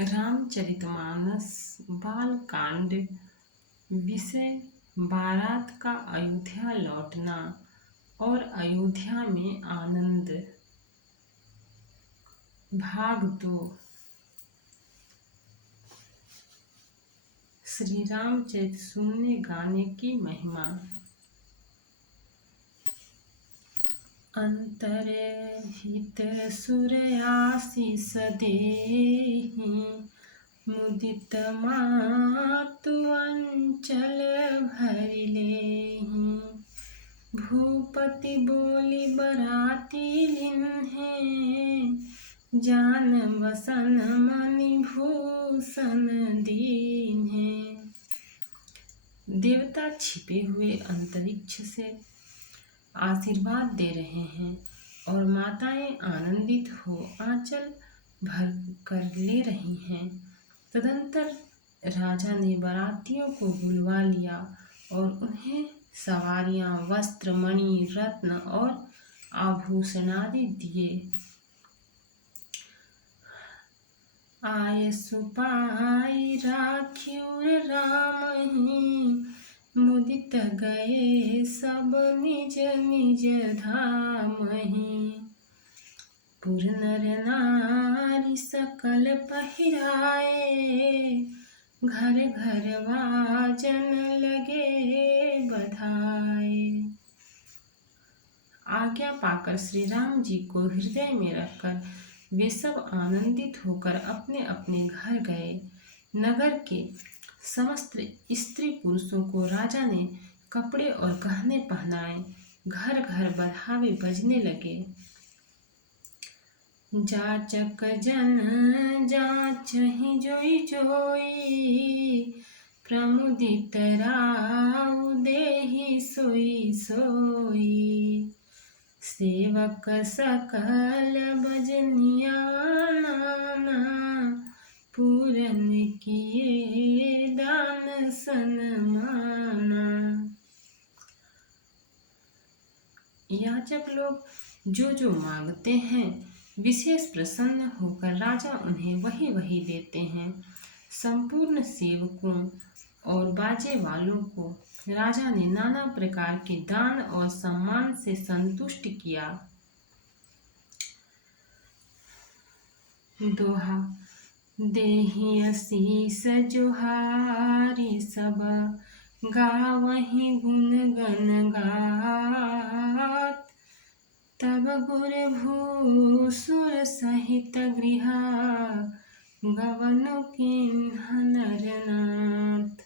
रामचरितमानस बालकांड। विषय बारात का अयोध्या लौटना और अयोध्या में आनंद। भाग 2। श्री रामचरित सुनने गाने की महिमा। अंतरहित सुर आशीष देहि, मुदित मातु अंचल भरि लेहि। भूपति बोली बराती लिन्हे, जान बसन मणि भूषण दीन्हे। देवता छिपे हुए अंतरिक्ष से आशीर्वाद दे रहे हैं और माताएं आनंदित हो आंचल भर कर ले रही हैं। तदंतर राजा ने बारातियों को बुलवा लिया और उन्हें सवारियां, वस्त्र, मणि, रत्न और आभूषणादि दिए। आय सुपाई राखिउर रामहि, मुदित गए सब निज निज धामहि। पुर नर नारी सकल पहिराए, घर घर वाजन लगे बधाए। आज्ञा पाकर श्री राम जी को हृदय में रखकर वे सब आनंदित होकर अपने अपने घर गए। नगर के समस्त स्त्री पुरुषों को राजा ने कपड़े और गहने पहनाए। घर घर बधावे बजने लगे। जाचक जन जाचहि जोई जोई, प्रमुदित राउ देहि सोई सोई। सेवक सकल बजनिया नाना, पूरन किए दान सनमाना। याचक लोग जो जो मांगते हैं विशेष प्रसन्न होकर राजा उन्हें वही वही देते हैं। संपूर्ण सेवकों और बाजे वालों को राजा ने नाना प्रकार के दान और सम्मान से संतुष्ट किया। दोहा। देहि असीस जोहारी सब, गावहि गुण गण गात। तब गुर भूसुर सहित गृहा, गवनु किन्ह नरनाथ।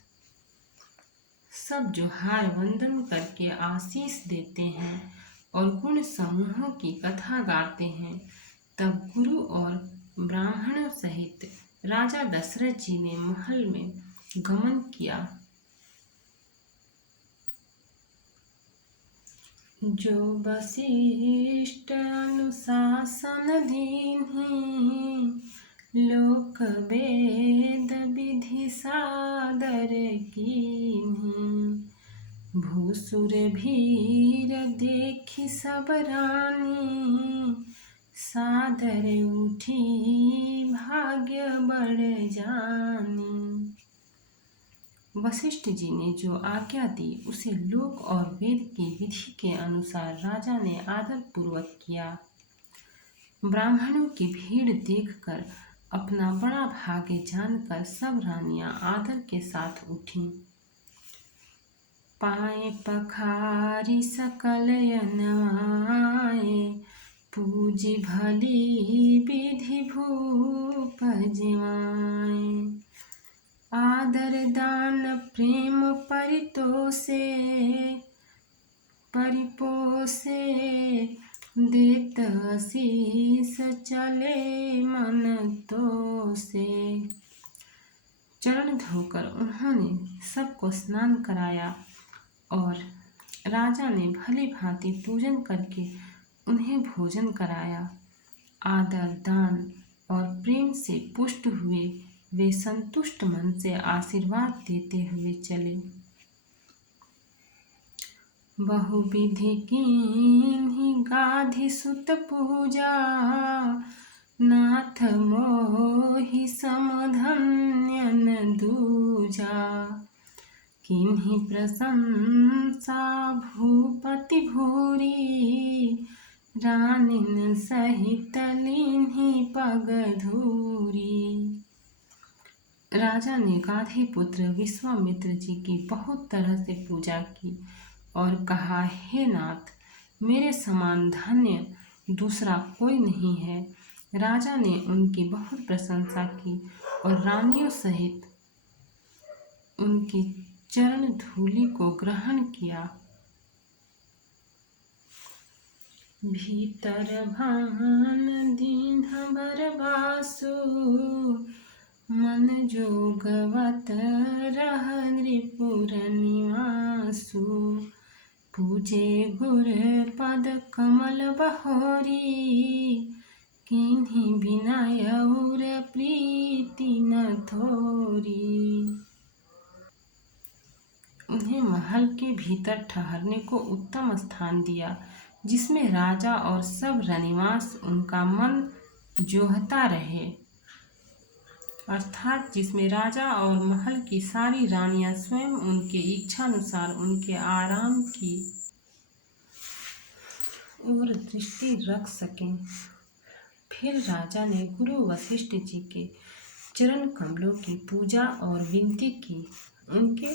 सब जोहार वंदन करके आशीष देते हैं और गुण समूहों की कथा गाते हैं। तब गुरु और ब्राह्मणों सहित राजा दशरथ जी ने महल में गमन किया। जो वशिष्ठ अनुशासन दीन्हि, लोक वेद विधि सादर कीन्हि। भूसुर भीर देखि सब रानी, सादर उठी भाग्य बढ़ जानी। वशिष्ठ जी ने जो आज्ञा दी उसे लोक और वेद की विधि के अनुसार राजा ने आदर पूर्वक किया। ब्राह्मणों की भीड़ देखकर अपना बड़ा भाग्य जानकर सब रानियां आदर के साथ उठीं। पाए पखारी सकल अनवाए, पूजी भली विधि भूप जिवाए। आदर दान प्रेम परितोषे, परिपोषे, देत आशीष चले मन तोषे। चरण धोकर उन्होंने सबको स्नान कराया और राजा ने भली भांति पूजन करके उन्हें भोजन कराया। आदर, दान और प्रेम से पुष्ट हुए वे संतुष्ट मन से आशीर्वाद देते हुए चले। बहुविधि कीन्हि गाधि सुत पूजा, नाथ मोहि सम पूजा। किन्हीं प्रशंसा भूपति भूरी, रानिन सहित लीन्ही पग धूरी। राजा ने गाधी पुत्र विश्वामित्र जी की बहुत तरह से पूजा की और कहा, हे नाथ, मेरे समान धन्य दूसरा कोई नहीं है। राजा ने उनकी बहुत प्रशंसा की और रानियों सहित उनकी चरण धूलि को ग्रहण किया। भीतर भान दीन बरबासु, मन जोगवत रह नृपुर निवासु। पूजे गुर पद कमल बहोरी, किन्हीं विनय और प्रीति न थोरी। उन्हें महल के भीतर ठहरने को उत्तम स्थान दिया, जिसमें राजा और सब रनिवास उनका मन जोहता रहे, अर्थात जिसमें राजा और महल की सारी रानियां स्वयं उनके इच्छानुसार उनके आराम की ओर दृष्टि रख सकें। फिर राजा ने गुरु वशिष्ठ जी के चरण कमलों की पूजा और विनती की। उनके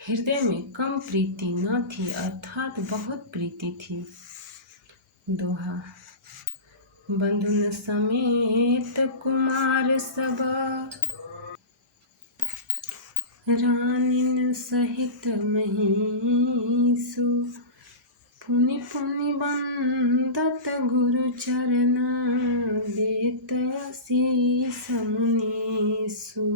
हृदय में कम प्रीति न थी, अर्थात बहुत प्रीति थी। दोहा। बंधुन समेत कुमार सब, रानिन सहित महिषु। पुनि पुनि बंदत गुरु चरण, देत शीस मुनीषु।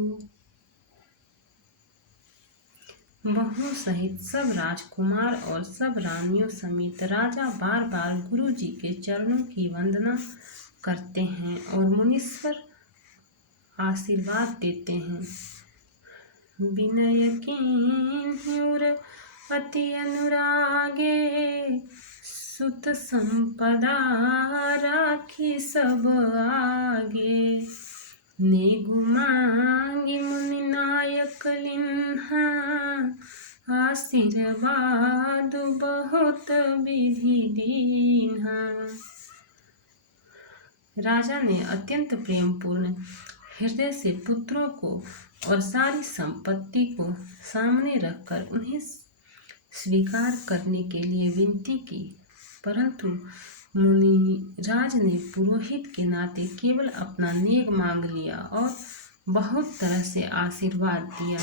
बहुओं सहित सब राजकुमार और सब रानियों समेत राजा बार बार गुरु जी के चरणों की वंदना करते हैं और मुनीश्वर आशीर्वाद देते हैं। विनय कीन्हुर अति अनुरागे, सुत संपदा राखी सब आगे। नेगु मांगी मुनि नायक लिन्हा, आशीर्वाद बहुत विधि दीन्हा। राजा ने अत्यंत प्रेम पूर्ण हृदय से पुत्रों को और सारी संपत्ति को सामने रखकर उन्हें स्वीकार करने के लिए विनती की, परंतु मुनिराज ने पुरोहित के नाते केवल अपना नेग मांग लिया और बहुत तरह से आशीर्वाद दिया।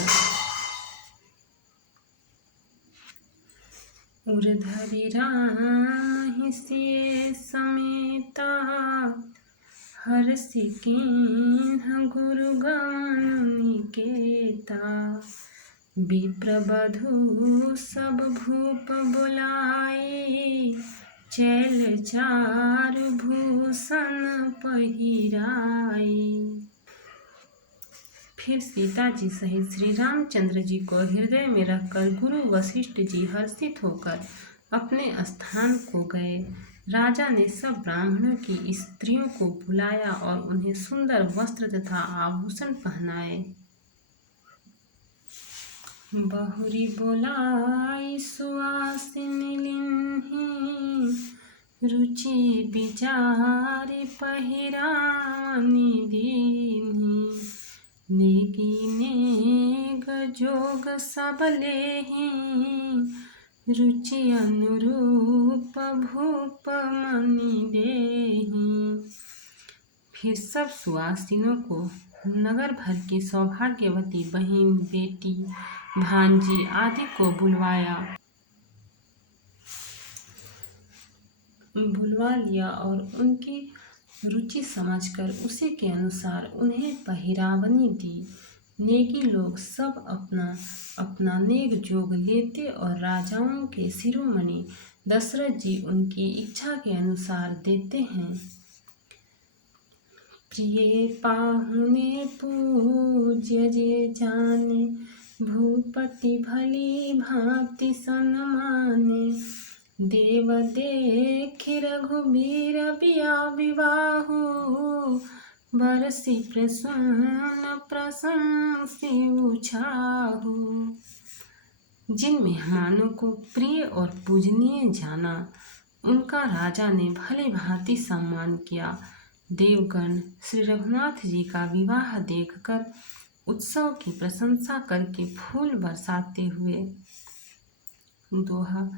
उर्धरि राम हिसिये समेता, हर्षि कीन्ह गुरु गमन निकेता। विप्रवधू सब भूप बुलाई, चैल चारु भूषण पहिराई। फिर सीता जी सहित श्री रामचंद्र जी को हृदय में रखकर गुरु वशिष्ठ जी हर्षित होकर अपने स्थान को गए। राजा ने सब ब्राह्मणों की स्त्रियों को बुलाया और उन्हें सुंदर वस्त्र तथा आभूषण पहनाए। बहुरी बोलाई सुवासिनी लिन्ही, रुचि विचारी पहिरानी दीन्ही। नेगी नेग जोग सब लेहि, रुचि अनुरूप भूप मनि देहि। फिर सब सुवासिनों को नगर भर की सौभाग्यवती बहन, बेटी, भांजी आदि को बुलवा लिया और उनकी रुचि समझकर उसी के अनुसार उन्हें पहिरावनी दी। नेगी लोग सब अपना अपना नेग जोग लेते और राजाओं के शिरोमणि दशरथ जी उनकी इच्छा के अनुसार देते हैं। प्रिय पाहुने पूज्य जे जाने, भूपति भली भांति सन्माने। देव देखि रघुबीर बिया विवाहु, बरसी प्रसन्न प्रशंसी उछाहु। जिन मेहमानों को प्रिय और पूजनीय जाना, उनका राजा ने भली भांति सम्मान किया। देवगण श्री रघुनाथ जी का विवाह देखकर उत्सव की प्रशंसा करके फूल बरसाते हुए दोहा।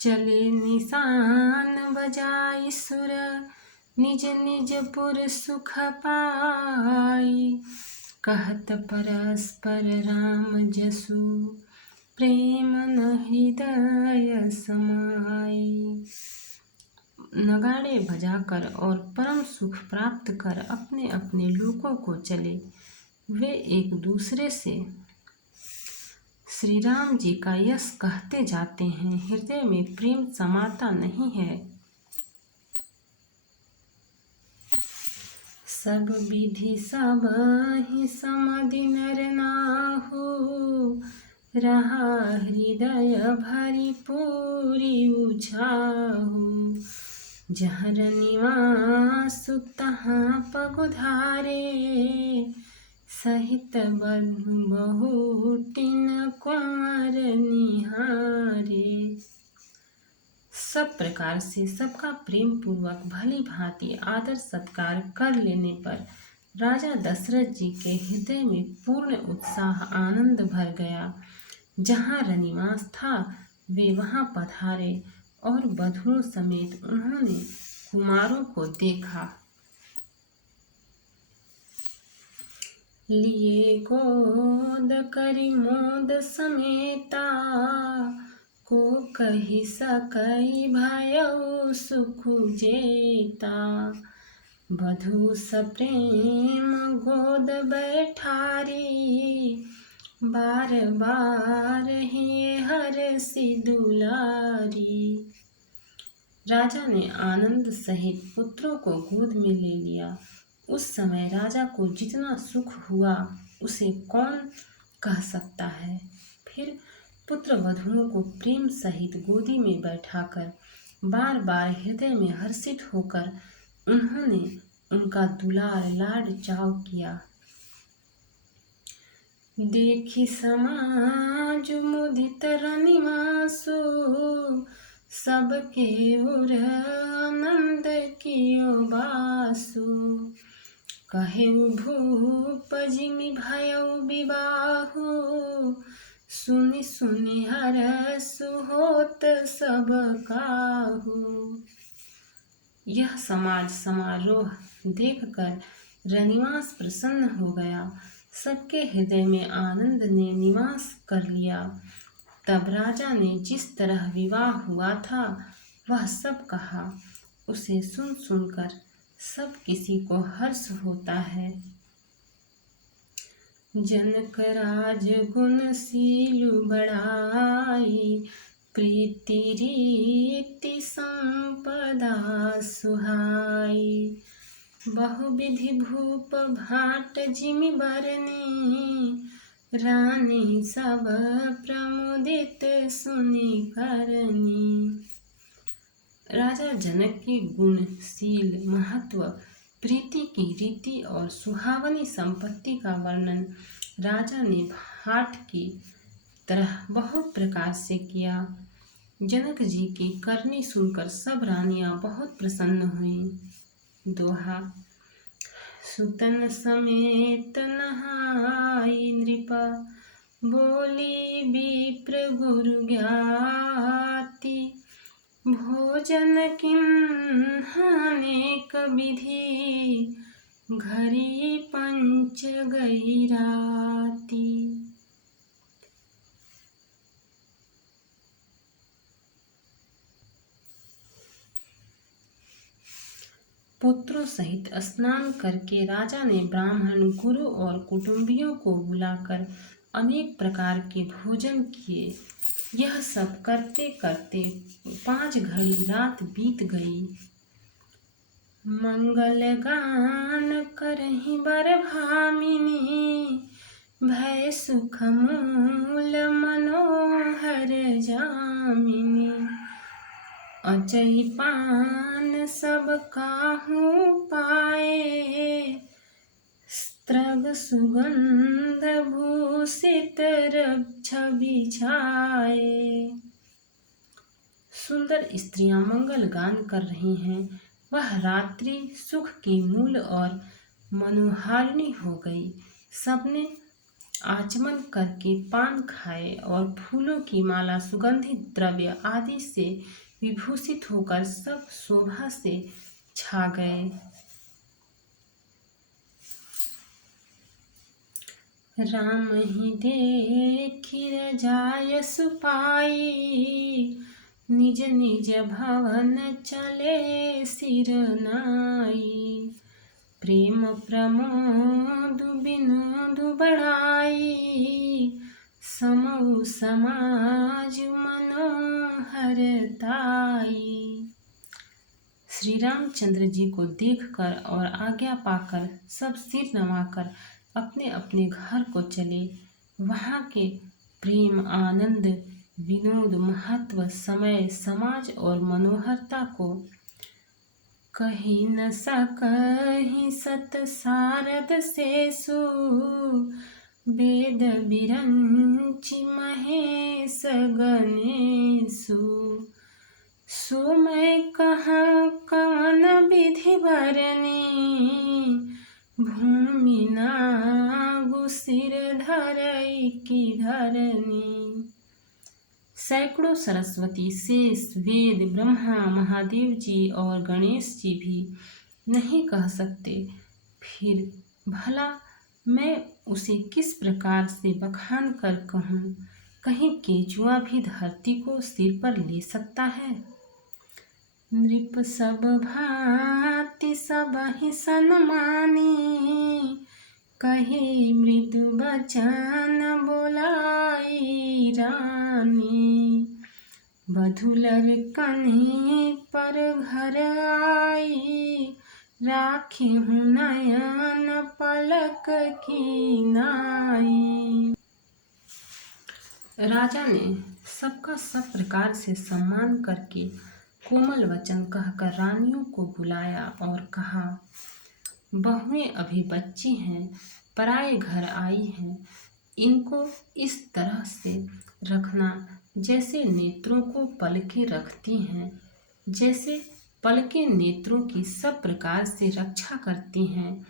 चले निशान बजाई सुर, निज निज पुर सुख पाई। कहत परस्पर राम जसु, प्रेम न हृदय समाई। नगाड़े बजाकर और परम सुख प्राप्त कर अपने अपने लोकों को चले। वे एक दूसरे से श्री राम जी का यश कहते जाते हैं। हृदय में प्रेम समाता नहीं है। सब विधि सब ही समधि नर नाहु, रहा हृदय भरी पूरी उछाहु। जहाँ निवास तहाँ पगुधारे, सहित बंधु बहुटिन कुंवर निहारे। सब प्रकार से सबका प्रेम पूर्वक भली भांति आदर सत्कार कर लेने पर राजा दशरथ जी के हृदय में पूर्ण उत्साह आनंद भर गया। जहाँ रनिवास था वे वहाँ पधारे और बधुओं समेत उन्होंने कुमारों को देखा। लिए गोद करि मोद समेता, को कही सकई भयउ सुख जेता। बधु सप्रेम गोद बैठारी, बार बार हे हरषि दुलारी। राजा ने आनंद सहित पुत्रों को गोद में ले लिया। उस समय राजा को जितना सुख हुआ उसे कौन कह सकता है। फिर पुत्र वधुओं को प्रेम सहित गोदी में बैठाकर बार बार हृदय में हर्षित होकर उन्होंने उनका दुलार लाड चाव किया। देखी समाज मुदित रनिवासु, सबके उर आनंद कियो बासु। कहेउ भूप जिमि भयउ विवाहु, सुनि सुनि हरषु होत सब काहू। यह समाज समारोह देखकर रनिवास प्रसन्न हो गया। सबके हृदय में आनंद ने निवास कर लिया। तब राजा ने जिस तरह विवाह हुआ था वह सब कहा। उसे सुन सुनकर सब किसी को हर्ष होता है। जनक राज गुण सीलु बढ़ाई, प्रीति रीति संपदा सुहाई। बहुविधि भूप भाट जिमि बरनी, रानी सब प्रमुदित सुनि करनी। राजा जनक की गुणशील महत्व, प्रीति की रीति और सुहावनी संपत्ति का वर्णन राजा ने भाट की तरह बहुत प्रकार से किया। जनक जी की करनी सुनकर सब रानियां बहुत प्रसन्न हुईं। दोहा। सुतन समेत नहाई नृपा, बोली विप्र गुरु ज्ञाति। भोजन किन्हानेक विधि, घरी पंच गई राति। पुत्रों सहित स्नान करके राजा ने ब्राह्मण, गुरु और कुटुंबियों को बुलाकर अनेक प्रकार के भोजन किए। यह सब करते करते 5 घड़ी रात बीत गई। मंगल गान करहि बर भामिनी, भय सुख मूल मनोहर जामिनी। अचई पान सब काहू पाए, स्त्रग सुगंध भूषित रक्ष बिछाए। सुंदर स्त्रियां मंगल गान कर रही हैं। वह रात्रि सुख की मूल और मनोहारिणी हो गई। सबने आचमन करके पान खाए और फूलों की माला, सुगंधित द्रव्य आदि से विभूषित होकर सब शोभा से छा गए। राम ही देखी रजाय सुपाई, निज निज भवन चले सिर नाई। प्रेम प्रमोद विनोद बढ़ाई, समऊ समाज मनोहर ताई। श्री रामचंद्र जी को देखकर और आज्ञा पाकर सब सिर नवाकर अपने अपने घर को चले। वहाँ के प्रेम, आनंद, विनोद, महत्व, समय, समाज और मनोहरता को कही न सकहि सत सारद सेसु। वेद विरंचि महेश गणेशु, सो मैं कहाँ कवन विधि बरनी। भूमि नागु सिर धरई की धरनी। सैकड़ों सरस्वती, शेष, वेद, ब्रह्मा, महादेव जी और गणेश जी भी नहीं कह सकते। फिर भला मैं उसे किस प्रकार से बखान कर कहूँ। कहीं केंचुआ भी धरती को सिर पर ले सकता है। नृप सब भांति सबहि सन्मानी, कही मृदु बचन बोलाई रानी। बधुलर कन्ही पर घर आई, राखी हूँ नयन पलक की नाई। राजा ने सबका सब प्रकार से सम्मान करके कोमल वचन कहकर रानियों को बुलाया और कहा, बहुएं अभी बच्ची हैं, पराए घर आई हैं। इनको इस तरह से रखना जैसे नेत्रों को पलकें रखती हैं। जैसे पलकें नेत्रों की सब प्रकार से रक्षा करती हैं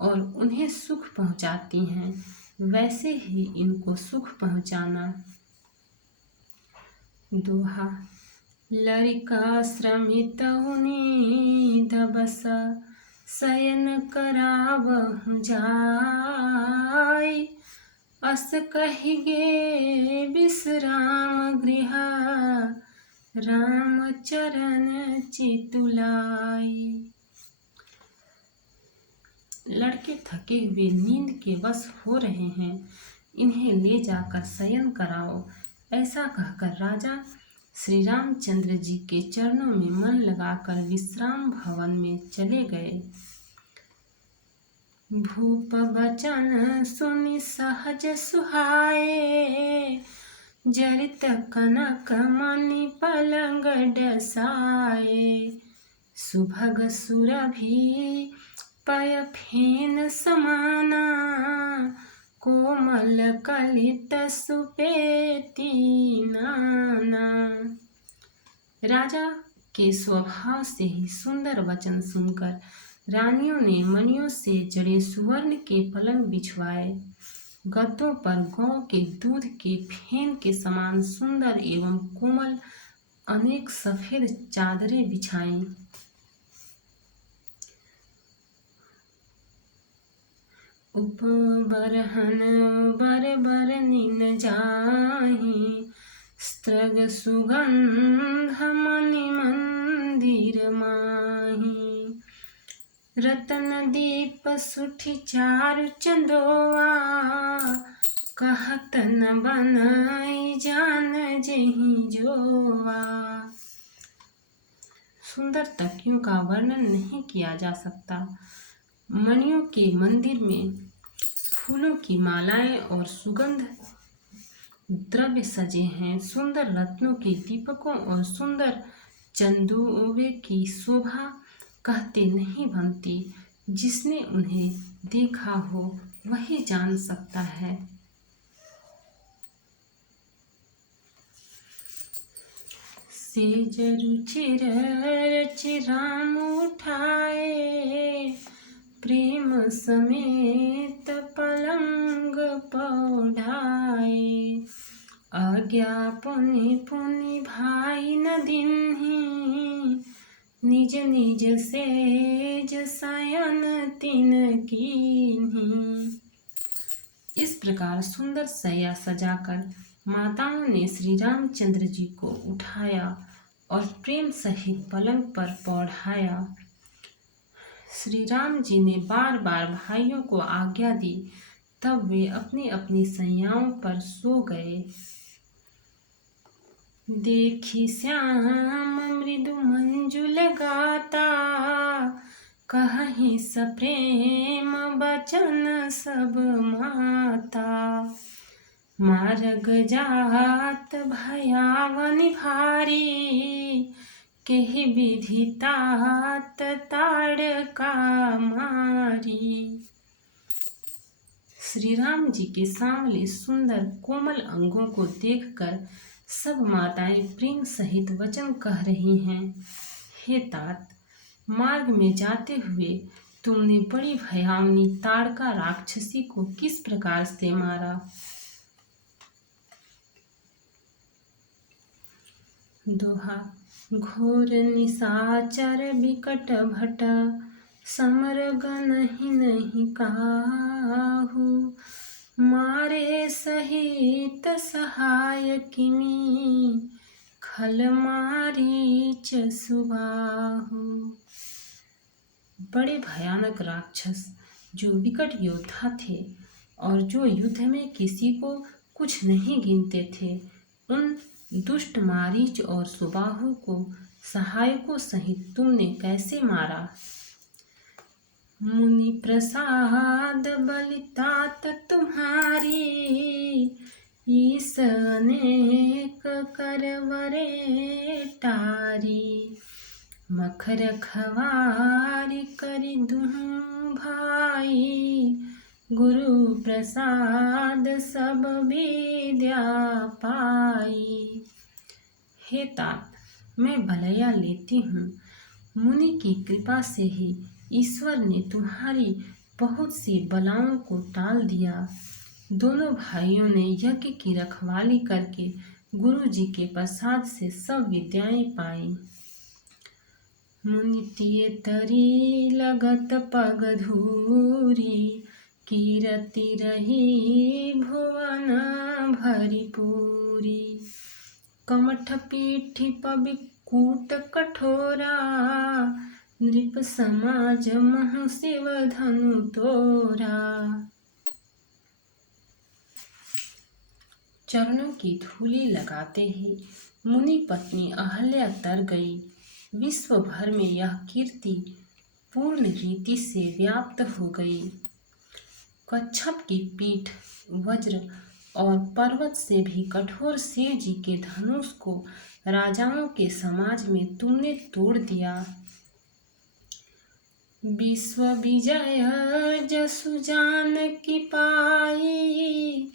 और उन्हें सुख पहुँचाती हैं, वैसे ही इनको सुख पहुँचाना। दोहा। लरिका श्रमित उनीद बस, शयन करावहु जाय। अस कहि गे विश्राम गृह, राम चरण चितुलाई। लड़के थके हुए नींद के वश हो रहे हैं, इन्हें ले जाकर शयन कराओ। ऐसा कहकर राजा श्री रामचंद्र जी के चरणों में मन लगाकर विश्राम भवन में चले गए। भूप बचन सुनि सहज सुहाए, जरित कनक मणि पलंग डसाए। सुभग सुरभि पय फेन समाना, कोमल कलित सुपेती नाना। राजा के स्वभाव से ही सुंदर वचन सुनकर रानियों ने मणियों से जड़े सुवर्ण के पलंग बिछवाए। गद्दों पर गौ के दूध के फेन के समान सुंदर एवं कोमल अनेक सफेद चादरें बिछाईं। उपबरहन बर बर नीन जाहि, स्त्रग सुगंध मणि मंदिर माही। रतन दीप सुठि चारु चंदोआ, कहत न बनई जान जेहि जोआ। सुंदर तकियों का वर्णन नहीं किया जा सकता। मणियों के मंदिर में फूलों की मालाएं और सुगंध द्रव्य सजे हैं। सुंदर रत्नों के दीपकों और सुंदर चंदोवे की शोभा कहते नहीं बनती। जिसने उन्हें देखा हो वही जान सकता है। सेज रुचिर रचि राम उठाए, प्रेम समेत पलंग पौढ़ाए। आज्ञा पुनि पुनि भाई न दिन्हि, निज निज सेज शयन तिन कीन्हि। इस प्रकार सुंदर शैया सजाकर माताओं ने श्री रामचंद्र जी को उठाया और प्रेम सहित पलंग पर पौढ़ाया। श्री राम जी ने बार बार भाइयों को आज्ञा दी, तब वे अपनी अपनी शैयाओं पर सो गए। देखी श्याम मृदु मंजुल गाता, कहहि सप्रेम बचन सब माता। मार्ग जात भयावन भारी, केहि विधि तात ताड़का मारी। श्री राम जी के सामने सुंदर कोमल अंगों को देखकर सब माताएं प्रेम सहित वचन कह रही हैं। हे तात, मार्ग में जाते हुए तुमने बड़ी भयावनी ताड़का राक्षसी को किस प्रकार से मारा। दोहा। घोर निशाचर विकट भट, समर गनहि नहीं काहू। मारे सहित सहाय किमी, खल मारीच सुबाहु। बड़े भयानक राक्षस जो विकट योद्धा थे और जो युद्ध में किसी को कुछ नहीं गिनते थे, उन दुष्ट मारीच और सुबाहु को सहायकों सहित तुमने कैसे मारा। मुनि प्रसाद बलितात तुम्हारी, ईस अनेक करवरे टारी। मखर खवारी करि दुहु भाई, गुरु प्रसाद सब विद्या पाई। हे तात, मैं भलैया लेती हूँ। मुनि की कृपा से ही ईश्वर ने तुम्हारी बहुत सी बलाओं को टाल दिया। दोनों भाइयों ने यज्ञ की रखवाली करके गुरु जी के प्रसाद से सब विद्याएं पाई। मुनि तिये तरी लगत पग धूरी, कीरति रही भुवन भरिपूरी। कमठ पीठी पबि कूट कठोरा, नृप समाज महु शिव धनु तोरा। चरणों की धूलि लगाते ही मुनि पत्नी अहल्या तर गई। विश्व भर में यह कीर्ति पूर्ण रीति से व्याप्त हो गई। कच्छप की पीठ वज्र और पर्वत से भी कठोर शिव जी के धनुष को राजाओं के समाज में तुमने तोड़ दिया। विश्व विजय जसु जान की पाई,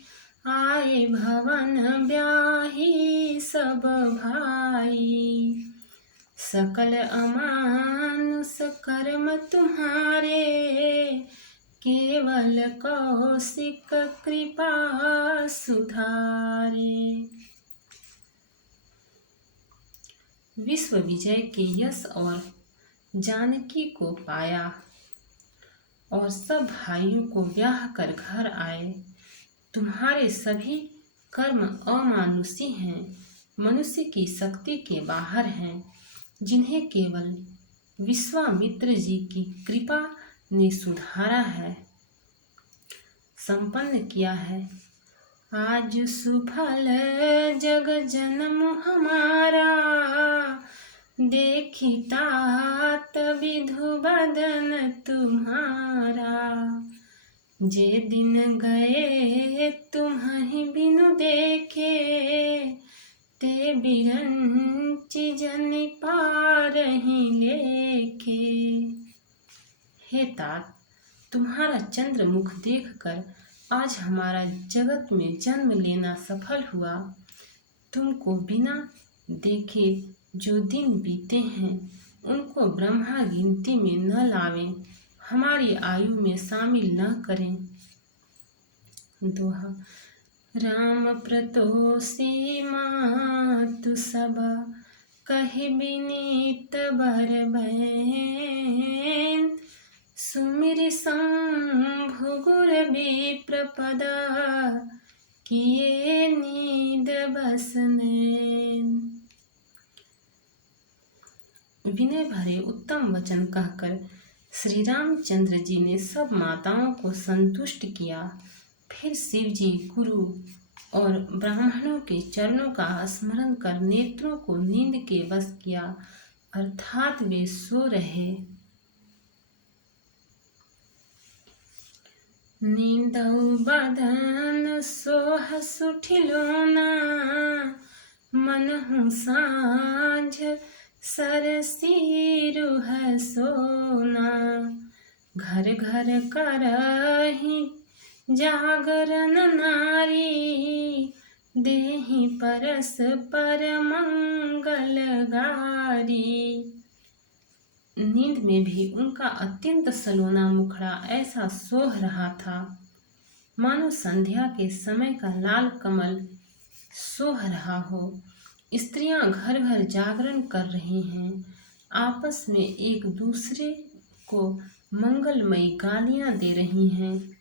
आए भवन ब्याही सब भाई। सकल अमानुष कर्म तुम्हारे, केवल कौशिक कृपा सुधारे। विश्व विजय के यश और जानकी को पाया और सब भाइयों को ब्याह कर घर आए। तुम्हारे सभी कर्म अमानुषी हैं, मनुष्य की शक्ति के बाहर हैं, जिन्हें केवल विश्वामित्र जी की कृपा ने सुधारा है, संपन्न किया है। आज सुफल जग जन्म हमारा, देखी तात विधु बदन तुम्हारा। जे दिन गए तुम्हि बिनु देखे, ते बिरंचि जन पारहि लेखे। हे तात, तुम्हारा चंद्र मुख देखकर आज हमारा जगत में जन्म लेना सफल हुआ। तुमको बिना देखे जो दिन बीते हैं उनको ब्रह्मा गिनती में न लावें, हमारी आयु में शामिल न करें। दोहा। राम प्रतोषी मातु सब कहि विनीत बर बैन, सुमिरि शंभु गुर विप्रपद किए नीद बस नैन। विनय भरे उत्तम वचन कहकर श्री रामचंद्र जी ने सब माताओं को संतुष्ट किया। फिर शिव जी गुरु और ब्राह्मणों के चरणों का स्मरण कर नेत्रों को नींद के वश किया, अर्थात वे सो रहे। नींदउ बदन सोह सुठिलोना, मनहु साँझ सरसी रुह सोना। घर घर करहि जागरण नारी, देहि परस्पर मंगल गारी। नींद में भी उनका अत्यंत सलोना मुखड़ा ऐसा सोह रहा था मानो संध्या के समय का लाल कमल सोह रहा हो। स्त्रियां घर घर जागरण कर रही हैं, आपस में एक दूसरे को मंगलमयी गालियां दे रही हैं।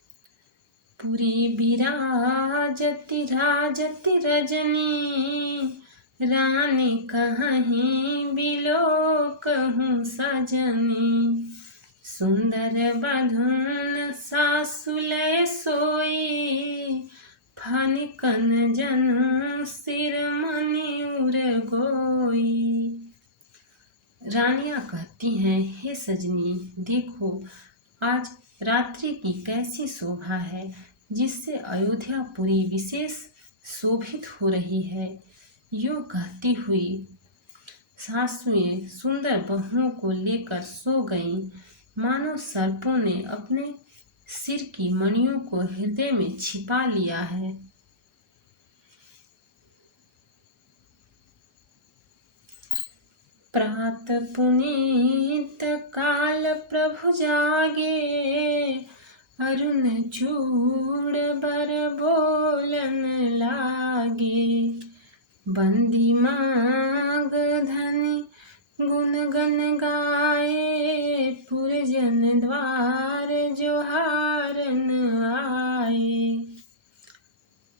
पुरी बिराजति राजति रजनी, रानी कहीं बिलो कहूँ सजनी। सुंदर बधुन सासुलय सोई, फनिकन जनु सिर मणि उर गोई। रानियां कहती हैं, हे सजनी देखो आज रात्रि की कैसी शोभा है, जिससे अयोध्यापुरी विशेष शोभित हो रही है। यूँ कहती हुई सासुएं सुंदर बहुओं को लेकर सो गईं, मानो सर्पों ने अपने सिर की मणियों को हृदय में छिपा लिया है। प्रात पुनीत काल प्रभु जागे, अरुण चूड़ बर बोलन लागे। बंदी मांग धनी गुण गन गाए, पुरजन द्वार जोहारन आए।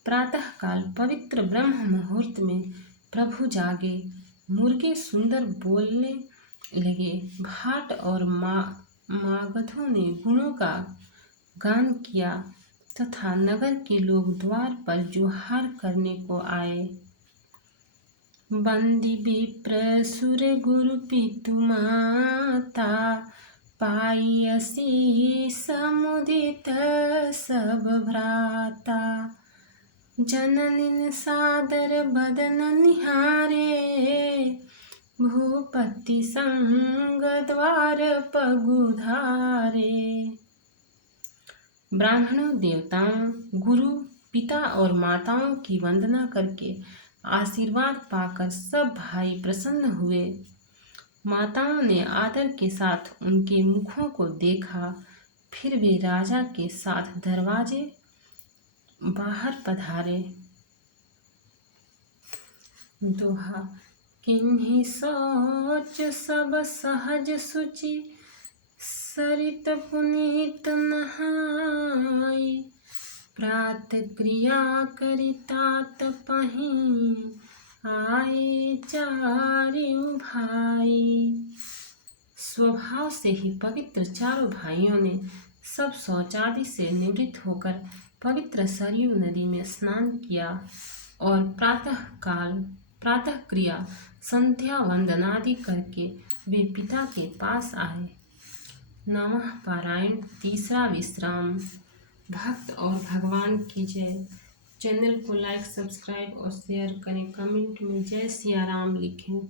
प्रातः काल पवित्र ब्रह्म मुहूर्त में प्रभु जागे, मुर्गे सुंदर बोलने लगे, भाट और मागधों ने गुणों का गान किया तथा नगर के लोग द्वार पर जोहार करने को आए। बंदी विप्र सुर गुरु पितु माता, पाई असीस मुदित सब भ्राता। जननिन सादर बदन निहारे, भूपति संग द्वार पगुधारे। ब्राह्मणों, देवताओं, गुरु, पिता और माताओं की वंदना करके आशीर्वाद पाकर सब भाई प्रसन्न हुए। माताओं ने आदर के साथ उनके मुखों को देखा, फिर वे राजा के साथ दरवाजे बाहर पधारे। दोहा। किन्हीं सोच सब सहज सुचि, सरित पुनीत नहाई। प्रात क्रिया करितात पहीं, आए चारिउ भाई। स्वभाव से ही पवित्र चारों भाइयों ने सब शौचादि से निवृत्त होकर पवित्र सरयू नदी में स्नान किया और प्रातः क्रिया संध्या वंदनादि करके वे पिता के पास आए। नमः पारायण तीसरा विश्राम। भक्त और भगवान की जय। चैनल को लाइक, सब्सक्राइब और शेयर करें। कमेंट में जय सिया राम लिखें।